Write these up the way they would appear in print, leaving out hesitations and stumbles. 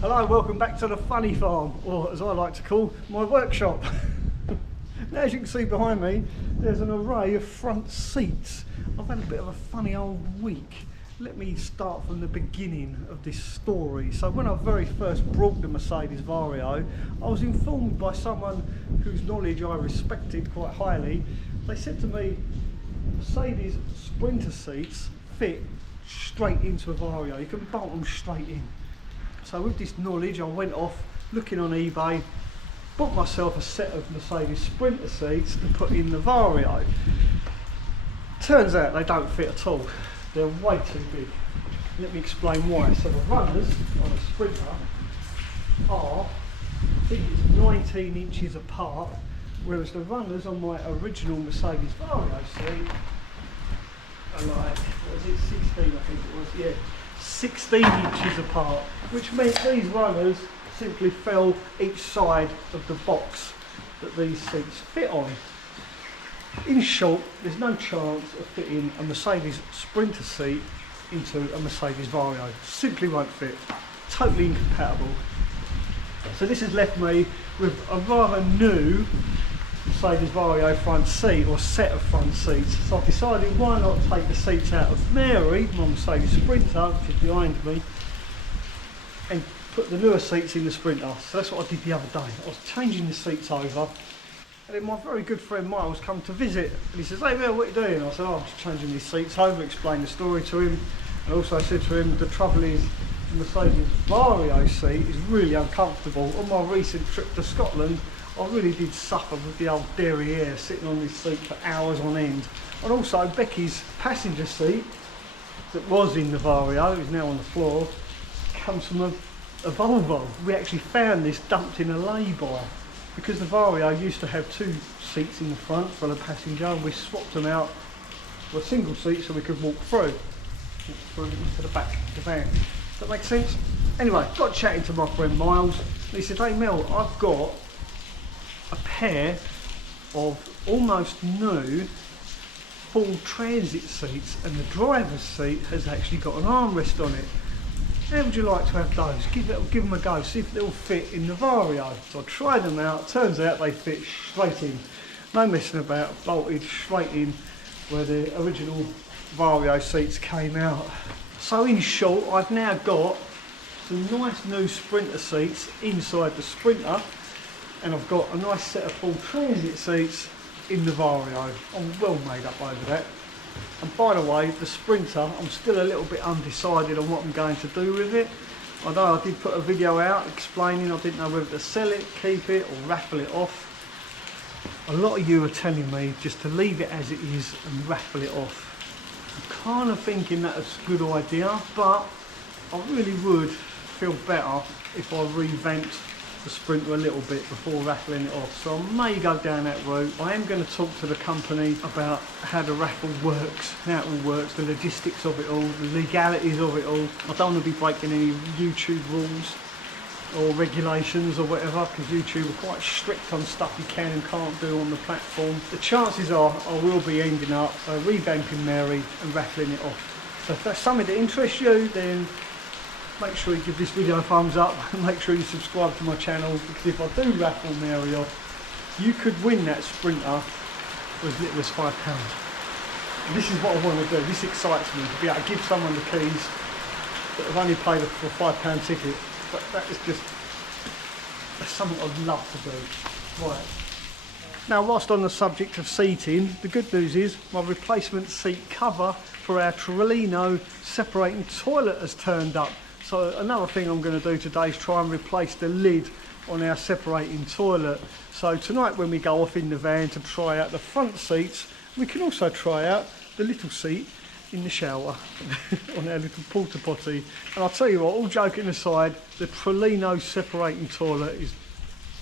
Hello, welcome back to the funny farm, or as I like to call, my workshop. Now, as you can see behind me, there's an array of front seats. I've had a bit of a funny old week. Let me start from the beginning of this story. So when I very first brought the Mercedes Vario, I was informed by someone whose knowledge I respected quite highly. They said to me, Mercedes Sprinter seats fit straight into a Vario. You can bolt them straight in. So with this knowledge, I went off looking on eBay, bought myself a set of Mercedes Sprinter seats to put in the Vario. Turns out they don't fit at all. They're way too big. Let me explain why. So the runners on a Sprinter are, I think it's 19 inches apart, whereas the runners on my original Mercedes Vario seat are like, what was it, 16 I think it was, yeah. 16 inches apart, which meant these runners simply fell each side of the box that these seats fit on. In short, there's no chance of fitting a Mercedes Sprinter seat into a Mercedes Vario. Simply won't fit. Totally incompatible. So this has left me with a rather new Mercedes Vario front seat, or set of front seats. So I've decided why not take the seats out of Mary, my Mercedes Sprinter, which is behind me, and put the newer seats in the Sprinter. So that's what I did the other day. I was changing the seats over, and then my very good friend Miles come to visit, and he says, "Hey Mel, what are you doing?" I said, "Oh, I'm just changing these seats over," explained the story to him, and also I said to him, the trouble is the Mercedes Vario seat is really uncomfortable. On my recent trip to Scotland, I really did suffer with the old derriere sitting on this seat for hours on end. And also Becky's passenger seat that was in the Vario, is now on the floor, comes from a Volvo. We actually found this dumped in a lay-by, because the Vario used to have two seats in the front for the passenger, and we swapped them out for a single seat so we could walk through into the back of the van. Does that make sense? Anyway, got chatting to my friend Miles, and he said, "Hey Mel, I've got a pair of almost new full transit seats, and the driver's seat has actually got an armrest on it. How would you like to have those? Give them a go, see if they'll fit in the Vario." So I tried them out, turns out they fit straight in. No messing about, bolted straight in where the original Vario seats came out. So in short, I've now got some nice new Sprinter seats inside the Sprinter, and I've got a nice set of full transit seats in the Vario. I'm well made up over that. And by the way, the Sprinter, I'm still a little bit undecided on what I'm going to do with it. I know I did put a video out explaining I didn't know whether to sell it, keep it, or raffle it off. A lot of you are telling me just to leave it as it is and raffle it off. I'm kind of thinking that's a good idea, but I really would feel better if I revamped the Sprinter a little bit before raffling it off. So I may go down that route. I am going to talk to the company about how the raffle works, how it all works, the logistics of it all, the legalities of it all. I don't want to be breaking any YouTube rules or regulations or whatever, because YouTube are quite strict on stuff you can and can't do on the platform. The chances are I will be ending up revamping Mary and raffling it off. So if that's something that interests you, then make sure you give this video a thumbs up and make sure you subscribe to my channel, because if I do raffle Mary off, you could win that Sprinter for as little as £5. And this is what I want to do. This excites me, to be able to give someone the keys that have only paid for a £5 ticket. But that's something I'd love to do. Right. Now, whilst on the subject of seating, the good news is my replacement seat cover for our Trolino separating toilet has turned up. So another thing I'm going to do today is try and replace the lid on our separating toilet. So tonight when we go off in the van to try out the front seats, we can also try out the little seat in the shower on our little porta potty. And I'll tell you what, all joking aside, the Trolino separating toilet is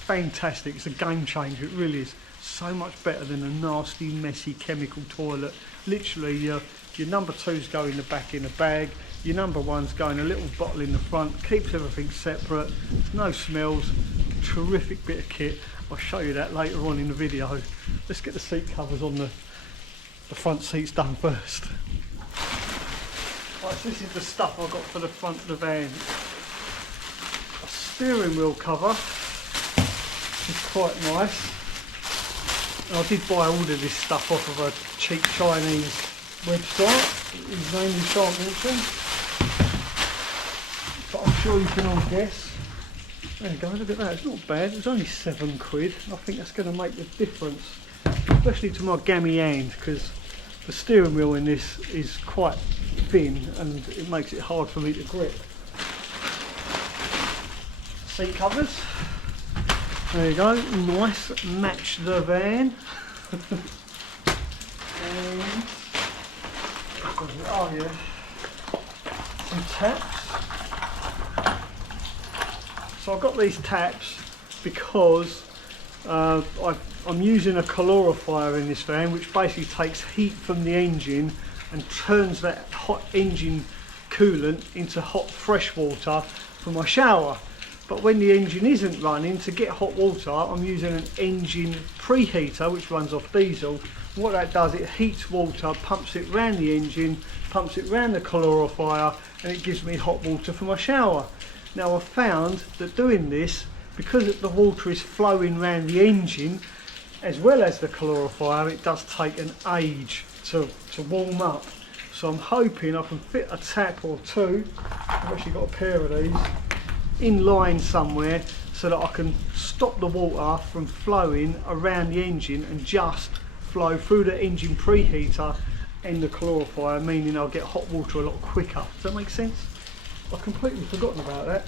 fantastic. It's a game changer, it really is. So much better than a nasty, messy chemical toilet. Literally, your number twos go in the back in a bag, your number ones go in a little bottle in the front, keeps everything separate, no smells, terrific bit of kit. I'll show you that later on in the video. Let's get the seat covers on the front seats done first. Right, so this is the stuff I got for the front of the van. I steering wheel cover is quite nice. And I did buy all of this stuff off of a cheap Chinese website. His name we shan't mention, but I'm sure you can all guess. There you go, look at that, it's not bad, it's only £7. I think that's going to make the difference, especially to my gammy hand, because the steering wheel in this is quite thin and it makes it hard for me to grip. Seat covers, there you go, nice, match the van. And, oh yeah, some taps. So I've got these taps because I'm using a calorifier in this van, which basically takes heat from the engine and turns that hot engine coolant into hot fresh water for my shower. But when the engine isn't running, to get hot water, I'm using an engine preheater which runs off diesel. And what that does, it heats water, pumps it round the engine, pumps it round the calorifier, and it gives me hot water for my shower. Now I've found that doing this, because the water is flowing round the engine as well as the calorifier, it does take an age to warm up. So I'm hoping I can fit a tap or two, I've actually got a pair of these, in line somewhere so that I can stop the water from flowing around the engine and just flow through the engine preheater and the calorifier, meaning I'll get hot water a lot quicker. Does that make sense? I've completely forgotten about that.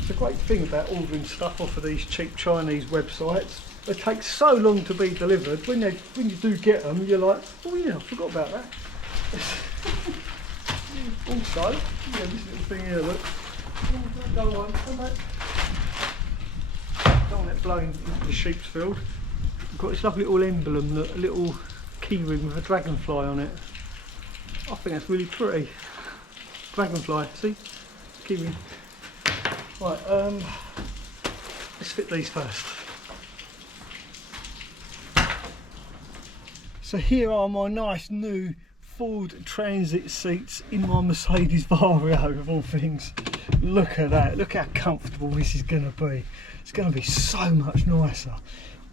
It's a great thing about ordering stuff off of these cheap Chinese websites. They take so long to be delivered. When you do get them, you're like, oh yeah, I forgot about that. Also, yeah, this little thing here, look. Go on, come back. Don't want it blowing into the sheep's field. I've got this lovely little emblem, a little key ring with a dragonfly on it. I think that's really pretty. Dragonfly, see? Key ring. Right, let's fit these first. So here are my nice new Ford Transit seats in my Mercedes Vario, of all things. Look at that, look how comfortable this is going to be. It's going to be so much nicer.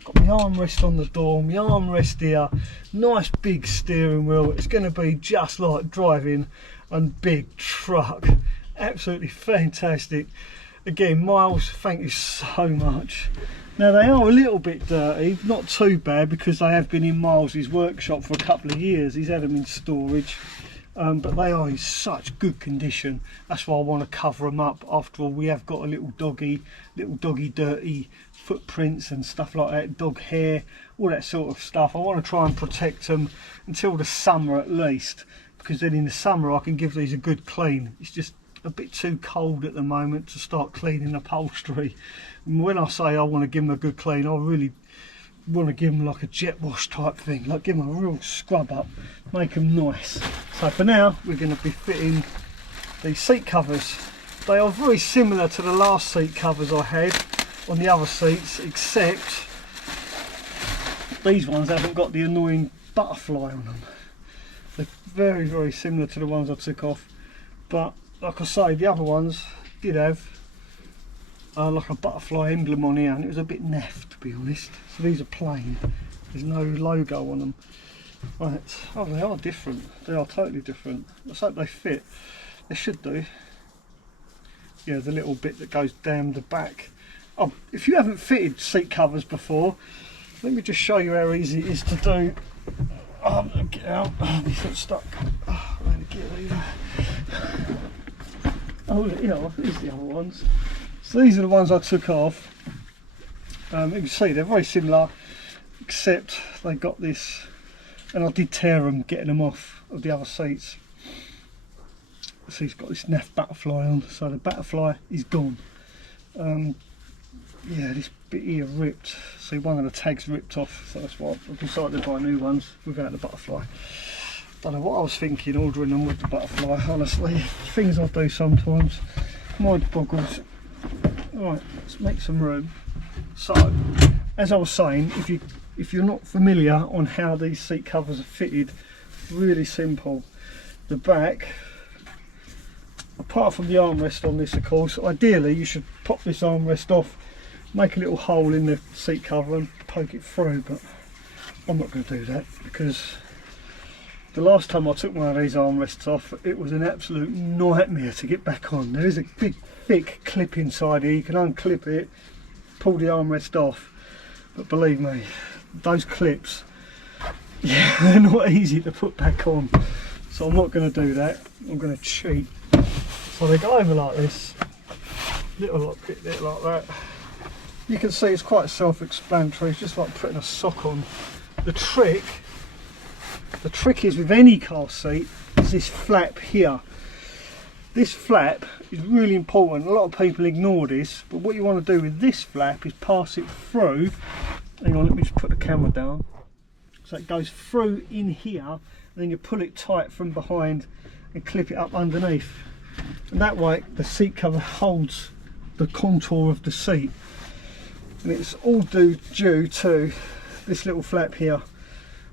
Got my armrest on the door, my armrest here, nice big steering wheel. It's going to be just like driving a big truck. Absolutely fantastic. Again, Miles, thank you so much. Now they are a little bit dirty, not too bad, because they have been in Miles's workshop for a couple of years. He's had them in storage, but they are in such good condition. That's why I want to cover them up. After all, we have got a little doggy dirty footprints and stuff like that, dog hair, all that sort of stuff. I want to try and protect them until the summer at least, because then in the summer I can give these a good clean. It's just a bit too cold at the moment to start cleaning upholstery. And when I say I want to give them a good clean, I really want to give them like a jet wash type thing, like give them a real scrub up, make them nice. So for now we're going to be fitting these seat covers. They are very similar to the last seat covers I had on the other seats, except these ones haven't got the annoying butterfly on them. They're very, very similar to the ones I took off, but like I say, the other ones did have like a butterfly emblem on here, and it was a bit naff, to be honest. So these are plain, there's no logo on them. Right, oh, they are different, they are totally different. Let's hope they fit. They should do. Yeah, the little bit that goes down the back. Oh, if you haven't fitted seat covers before, let me just show you how easy it is to do. Oh, get out. Oh, these got stuck. Oh, I'm going to get these. Oh, yeah, these are the other ones. So these are the ones I took off. You can see they're very similar, except they got this, and I did tear them getting them off of the other seats. So he's got this naff butterfly on, so the butterfly is gone. Yeah, this bit here ripped. See, one of the tags ripped off, so that's why I've decided to buy new ones without the butterfly. Don't know what I was thinking ordering them with the butterfly, honestly. Things I do sometimes. Mind boggles. Right, let's make some room. So, as I was saying, if you're not familiar on how these seat covers are fitted, really simple. The back apart from the armrest on this, of course, ideally you should pop this armrest off, make a little hole in the seat cover and poke it through, but I'm not going to do that because the last time I took one of these armrests off, it was an absolute nightmare to get back on. There is a big thick clip inside here, you can unclip it, pull the armrest off, but believe me, those clips, yeah, they're not easy to put back on. So I'm not going to do that, I'm going to cheat. So they go over like this, little bit like that. You can see it's quite self-explanatory, it's just like putting a sock on. The trick is with any car seat is this flap here. This flap is really important. A lot of people ignore this, but what you want to do with this flap is pass it through. Hang on, let me just put the camera down. So it goes through in here, and then you pull it tight from behind and clip it up underneath. And that way the seat cover holds the contour of the seat. And it's all due to this little flap here.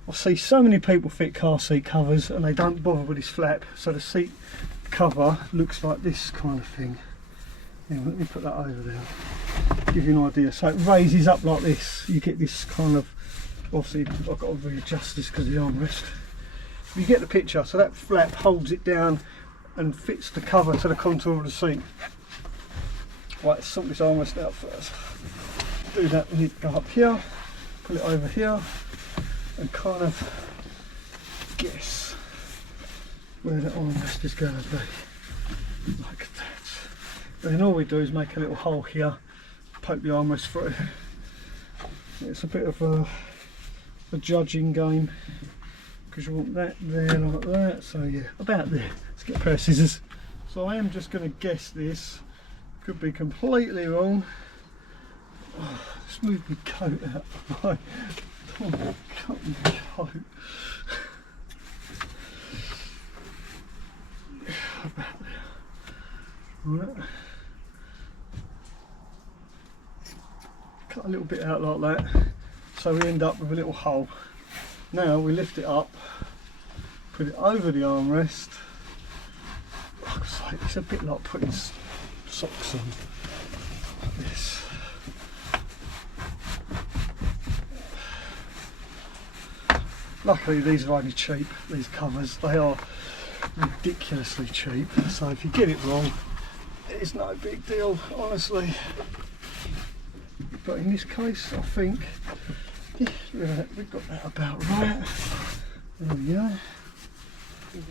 I see so many people fit car seat covers and they don't bother with this flap, so the seat cover looks like this kind of thing. Now, let me put that over there, give you an idea. So it raises up like this, you get this kind of, obviously I've got to readjust this because of the armrest. You get the picture, so that flap holds it down and fits the cover to the contour of the seat. Right, let's sort this armrest out first. Do that, we need to go up here, pull it over here, and kind of guess where the armrest is going to be, like that. And then all we do is make a little hole here, poke the armrest through. It's a bit of a judging game, because you want that there like that, so yeah, about there. Let's get a pair of scissors. So I am just going to guess this, could be completely wrong. Oh, just move my coat out of my, oh, cut my coat. About there. Right. Cut a little bit out like that, so we end up with a little hole. Now we lift it up, put it over the armrest. It's a bit like putting socks on, like this. Luckily these are only cheap, these covers, they are ridiculously cheap, so if you get it wrong, it's no big deal, honestly. But in this case, I think, yeah, we've got that about right. There we go.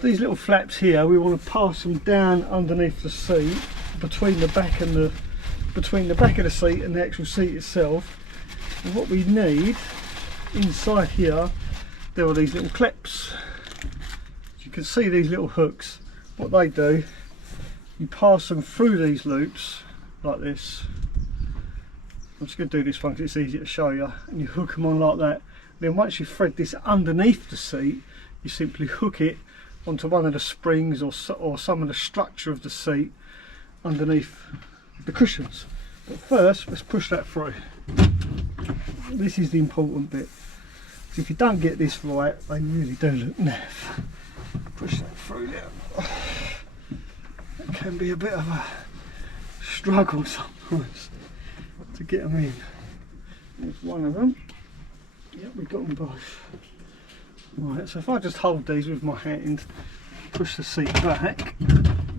These little flaps here, we want to pass them down underneath the seat, between the back and the back of the seat and the actual seat itself. And what we need inside here, there are these little clips. You can see these little hooks. What they do, you pass them through these loops like this. I'm just going to do this one because it's easier to show you, and you hook them on like that. Then once you thread this underneath the seat, you simply hook it onto one of the springs or some of the structure of the seat underneath the cushions. But first, let's push that through. This is the important bit. So if you don't get this right, they really do look naff. Push that through there. It can be a bit of a struggle sometimes to get them in. There's one of them. Yep, we've got them both. Right, so if I just hold these with my hand, push the seat back,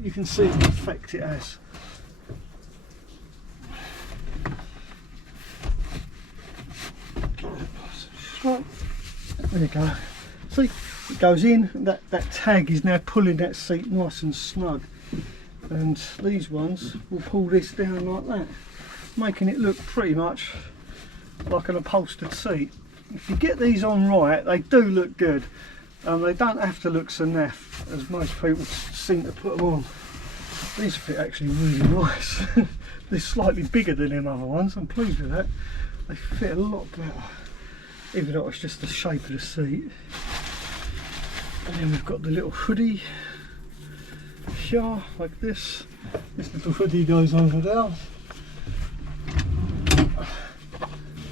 you can see the effect it has. Right, there you go. See, it goes in, that tag is now pulling that seat nice and snug. And these ones will pull this down like that, making it look pretty much like an upholstered seat. If you get these on right, they do look good. They don't have to look so naff as most people seem to put them on. These fit actually really nice. They're slightly bigger than them other ones, I'm pleased with that. They fit a lot better, even though it's just the shape of the seat. And then we've got the little hoodie here, like this. This little hoodie goes over there.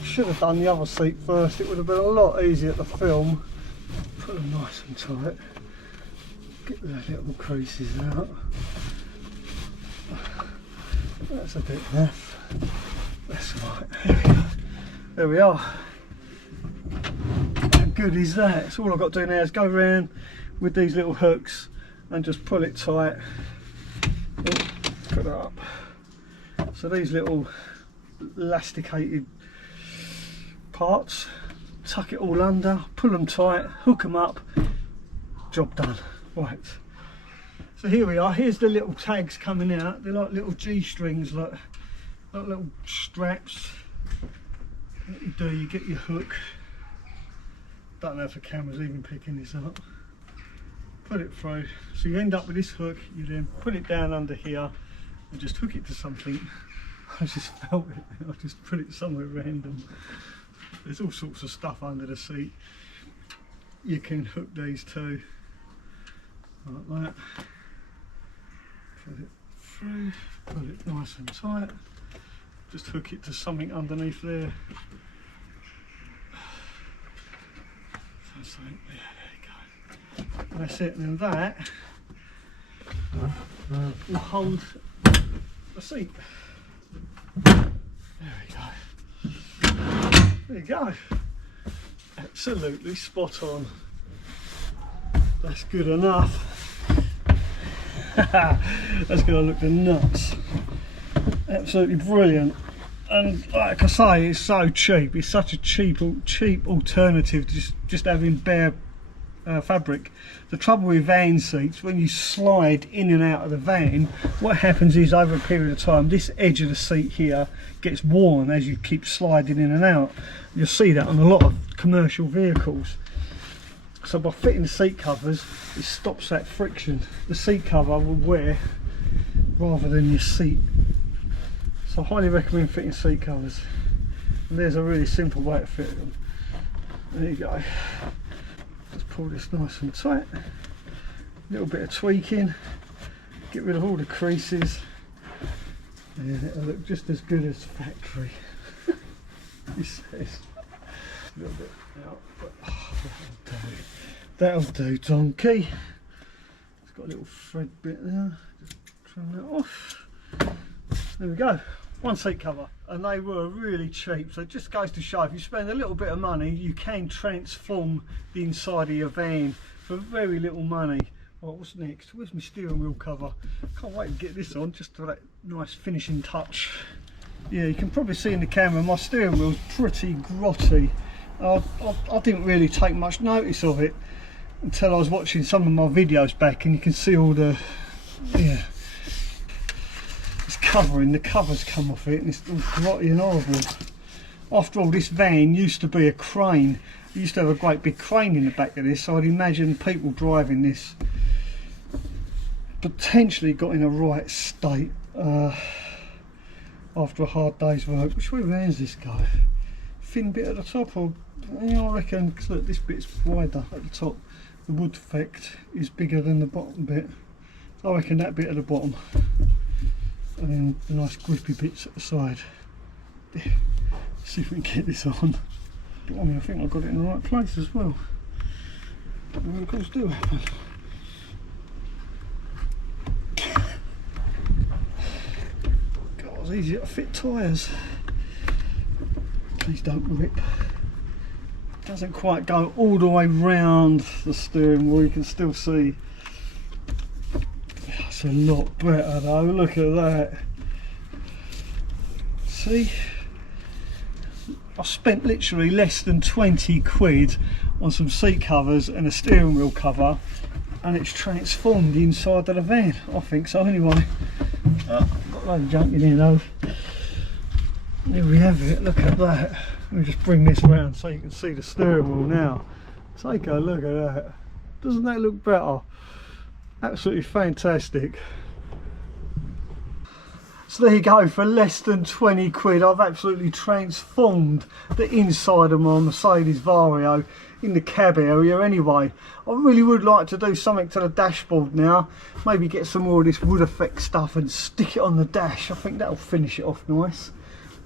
Should have done the other seat first, it would have been a lot easier to film. Put them nice and tight. Get the little creases out. That's a bit enough. That's right. There we are. How good is that? So all I've got to do now is go around with these little hooks and just pull it tight. Oh, put it up. So these little elasticated parts, tuck it all under, pull them tight, hook them up, job done. Right. So here we are, here's the little tags coming out. They're like little G-strings, like little straps. What you do, you get your hook. Don't know if the camera's even picking this up. Put it through. So you end up with this hook, you then put it down under here and just hook it to something. I just felt it, I just put it somewhere random. There's all sorts of stuff under the seat. You can hook these too, like that. Put it through, put it nice and tight. Just hook it to something underneath there. So, yeah, there you go. And that's it, and then that will hold the seat. There we go. There you go. Absolutely spot on. That's good enough. That's going to look the nuts. Absolutely brilliant. And like I say, it's so cheap. It's such a cheap alternative to just having bare fabric. The trouble with van seats, when you slide in and out of the van, what happens is over a period of time this edge of the seat here gets worn as you keep sliding in and out. You'll see that on a lot of commercial vehicles. So by fitting the seat covers, it stops that friction. The seat cover will wear rather than your seat. So I highly recommend fitting seat covers. And there's a really simple way to fit them. There you go. Just pull this nice and tight. A little bit of tweaking. Get rid of all the creases. And it'll look just as good as factory. He says. A little bit out, but that'll do, donkey. It's got a little thread bit there. Just trim that off. There we go. One seat cover, and they were really cheap. So it just goes to show, if you spend a little bit of money, you can transform the inside of your van for very little money. Right, what's next? Where's my steering wheel cover? Can't wait to get this on, just for that nice finishing touch. Yeah, you can probably see in the camera my steering wheel's pretty grotty. I didn't really take much notice of it until I was watching some of my videos back, and you can see all the, yeah, it's covering, the covers come off it, and it's all grotty and horrible. After all, this van used to be a crane. It used to have a great big crane in the back of this, so I'd imagine people driving this potentially got in a right state after a hard day's work. Which way round's this guy? Thin bit at the top, or I reckon, because look, this bit's wider at the top. The wood effect is bigger than the bottom bit. So I reckon that bit at the bottom, and then the nice grippy bits at the side. Let's see if we can get this on. But, I mean, I think I got it in the right place as well. Miracles do happen. God, it's easier to fit tyres. Please don't rip. Doesn't quite go all the way round the steering wheel. You can still see. That's a lot better though. Look at that. See, I spent literally less than 20 quid on some seat covers and a steering wheel cover, and it's transformed the inside of the van. I think so anyway. Got a load of junk in here though. There we have it, look at that. Let me just bring this around so you can see the steering wheel now. Take a look at that. Doesn't that look better? Absolutely fantastic. So there you go, for less than 20 quid I've absolutely transformed the inside of my Mercedes Vario in the cab area anyway. I really would like to do something to the dashboard now. Maybe get some more of this wood effect stuff and stick it on the dash. I think that'll finish it off nice.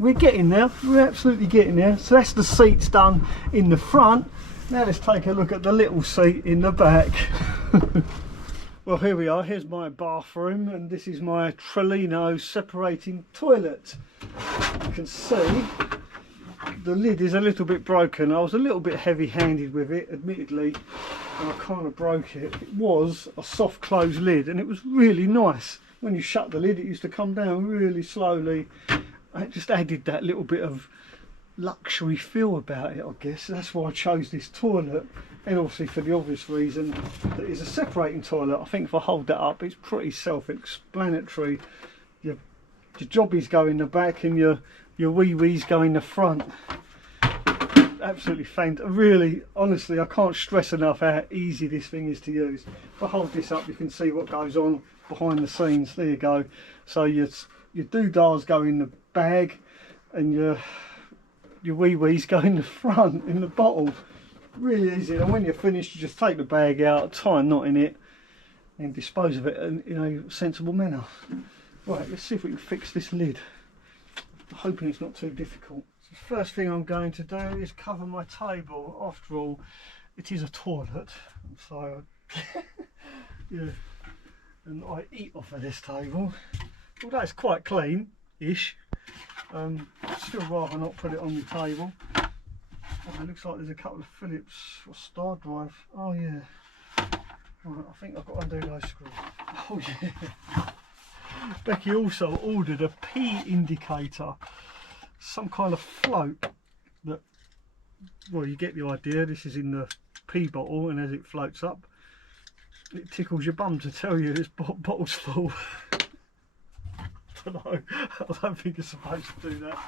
We're getting there, we're absolutely getting there. So that's the seats done in the front. Now let's take a look at the little seat in the back. Well, here we are. Here's my bathroom, and this is my Trolino separating toilet. You can see the lid is a little bit broken. I was a little bit heavy-handed with it, admittedly, and I kind of broke it. It was a soft close lid, and it was really nice. When you shut the lid, it used to come down really slowly. It just added that little bit of luxury feel about it, I guess. That's why I chose this toilet, and obviously for the obvious reason that it's a separating toilet. I think if I hold that up, it's pretty self-explanatory. Your jobbies go in the back and your wee-wees go in the front. Absolutely fantastic. Really, honestly, I can't stress enough how easy this thing is to use. If I hold this up, you can see what goes on behind the scenes. There you go. So your doodahs go in the bag, and your wee-wees go in the front, in the bottle. Really easy. And when you're finished, you just take the bag out, tie a knot in it, and dispose of it in a sensible manner. Right, let's see if we can fix this lid. I'm hoping it's not too difficult. So the first thing I'm going to do is cover my table. After all, it is a toilet, so yeah. And I eat off of this table. Although it's quite clean-ish, I'd still rather not put it on the table. Oh, it looks like there's a couple of Phillips or star drive. Oh yeah. Right, I think I've got to undo those screws. Oh yeah. Becky also ordered a P indicator, some kind of float that, well, you get the idea. This is in the P bottle, and as it floats up, it tickles your bum to tell you this bottle's full. I don't know. I don't think it's supposed to do that.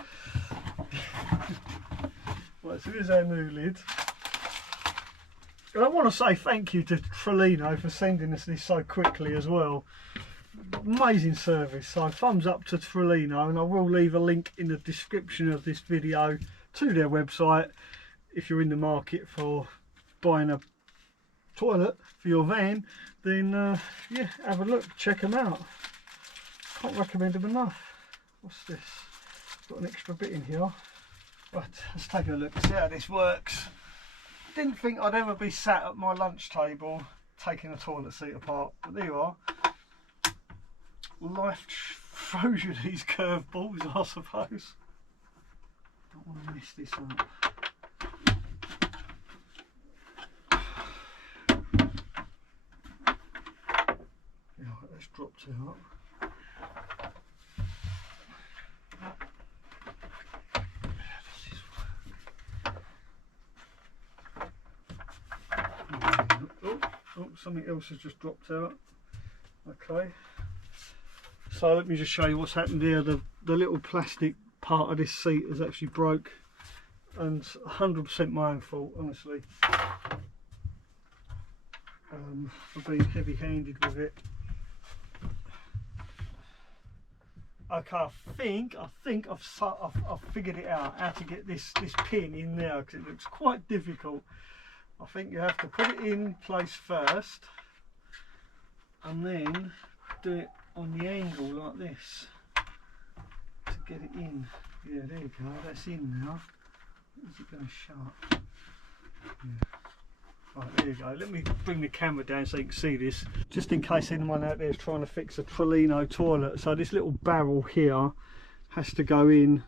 Right, so here's our new lid. And I want to say thank you to Trolino for sending us this so quickly as well. Amazing service. So thumbs up to Trolino, and I will leave a link in the description of this video to their website if you're in the market for buying a toilet for your van. Then yeah, have a look, check them out. Can't recommend them enough. What's this? Got an extra bit in here. Right, let's take a look, see how this works. Didn't think I'd ever be sat at my lunch table taking a toilet seat apart, but there you are. Life throws you these curveballs, I suppose. Don't want to mess this up. Yeah, let's drop it up. Something else has just dropped out. Okay, so let me just show you what's happened here. The little plastic part of this seat has actually broke, and 100% my own fault, honestly, for being heavy-handed with it. Okay, I think I've figured it out, how to get this pin in there, because it looks quite difficult. I think you have to put it in place first, and then do it on the angle like this to get it in. Yeah, there you go, that's in now. Is it going to shut? Yeah. Right, there you go. Let me bring the camera down so you can see this, just in case anyone out there is trying to fix a Trolino toilet. So this little barrel here has to go in,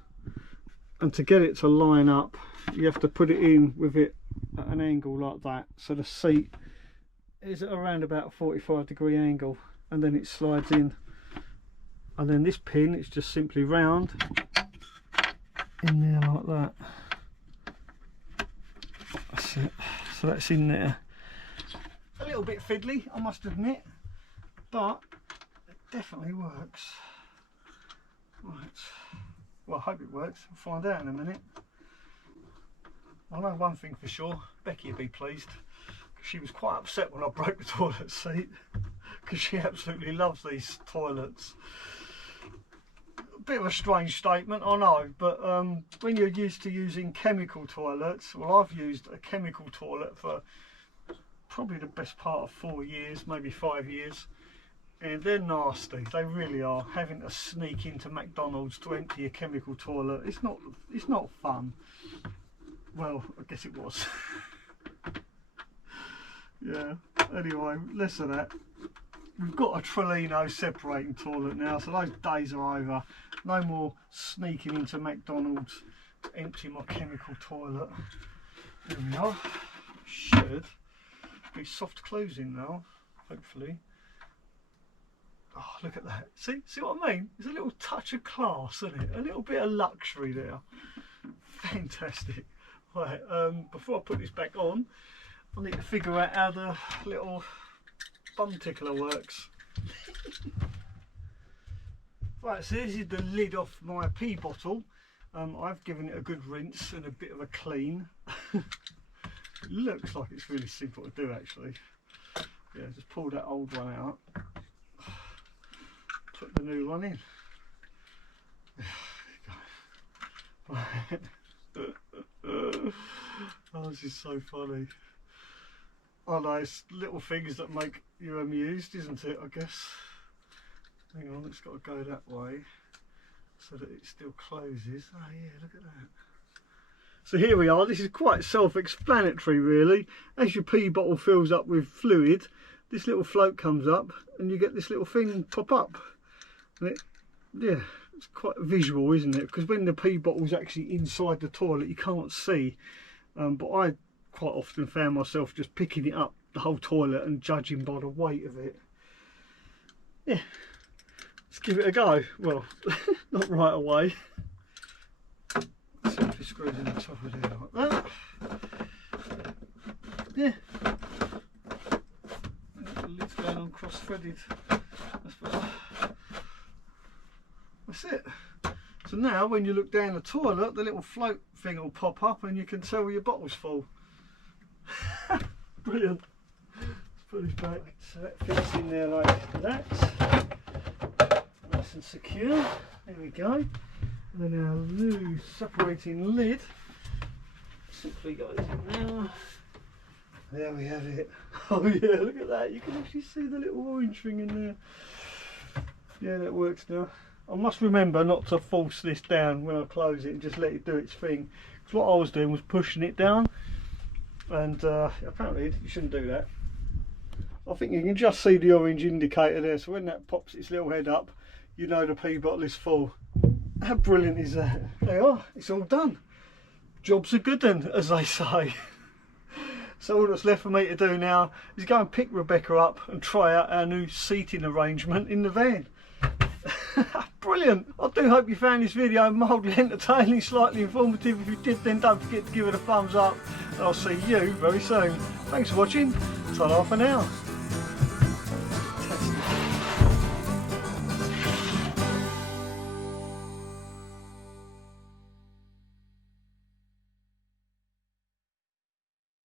and to get it to line up, you have to put it in with it at an angle like that, so the seat is at around about a 45-degree angle, and then it slides in, and then this pin is just simply round in there like that. That's it. So that's in there. A little bit fiddly, I must admit, but it definitely works. Right, well, I hope it works. We'll find out in a minute. I know one thing for sure, Becky would be pleased, because she was quite upset when I broke the toilet seat, because she absolutely loves these toilets. A bit of a strange statement, I know, but when you're used to using chemical toilets, well, I've used a chemical toilet for probably the best part of 4 years, maybe 5 years, and they're nasty, they really are. Having to sneak into McDonald's to empty a chemical toilet, it's not fun. Well, I guess it was. Yeah, anyway, less of that. we've got a Trolino separating toilet now, so those days are over. No more sneaking into McDonald's to empty my chemical toilet. There we are. Should be soft closing now, hopefully. Oh, look at that. See what I mean? There's a little touch of class, isn't it? A little bit of luxury there. Fantastic. Right, before I put this back on, I need to figure out how the little bum tickler works. Right, so this is the lid off my pee bottle. I've given it a good rinse and a bit of a clean. Looks like it's really simple to do actually. Yeah, just pull that old one out. Put the new one in. Oh, this is so funny. Oh no, it's little things that make you amused, isn't it, I guess. Hang on, it's got to go that way so that it still closes. Oh yeah, look at that. So here we are. This is quite self-explanatory really. As your pee bottle fills up with fluid, this little float comes up and you get this little thing pop up. And it, yeah, it's quite visual, isn't it? Because when the pee bottle's actually inside the toilet, you can't see. But I quite often found myself just picking it up the whole toilet and judging by the weight of it. Yeah, let's give it a go. Well, not right away. Simply screws in the top of it like that. Yeah. The lid's going on cross-threaded. That's it. So now when you look down the toilet, the little float thing will pop up and you can tell your bottle's full. Brilliant. Let's put this back so that fits in there like that. Nice and secure. There we go. And then our new separating lid simply goes in now. There we have it. Oh yeah, look at that. You can actually see the little orange thing in there. Yeah, that works now. I must remember not to force this down when I close it and just let it do its thing. Because what I was doing was pushing it down, and apparently you shouldn't do that. I think you can just see the orange indicator there, so when that pops its little head up, you know the pee bottle is full. How brilliant is that? There you are, it's all done. Job's a good one, as they say. So all that's left for me to do now is go and pick Rebecca up and try out our new seating arrangement in the van. Brilliant. I do hope you found this video mildly entertaining, slightly informative. If you did, then don't forget to give it a thumbs up, and I'll see you very soon. Thanks for watching. Ta-ra for now.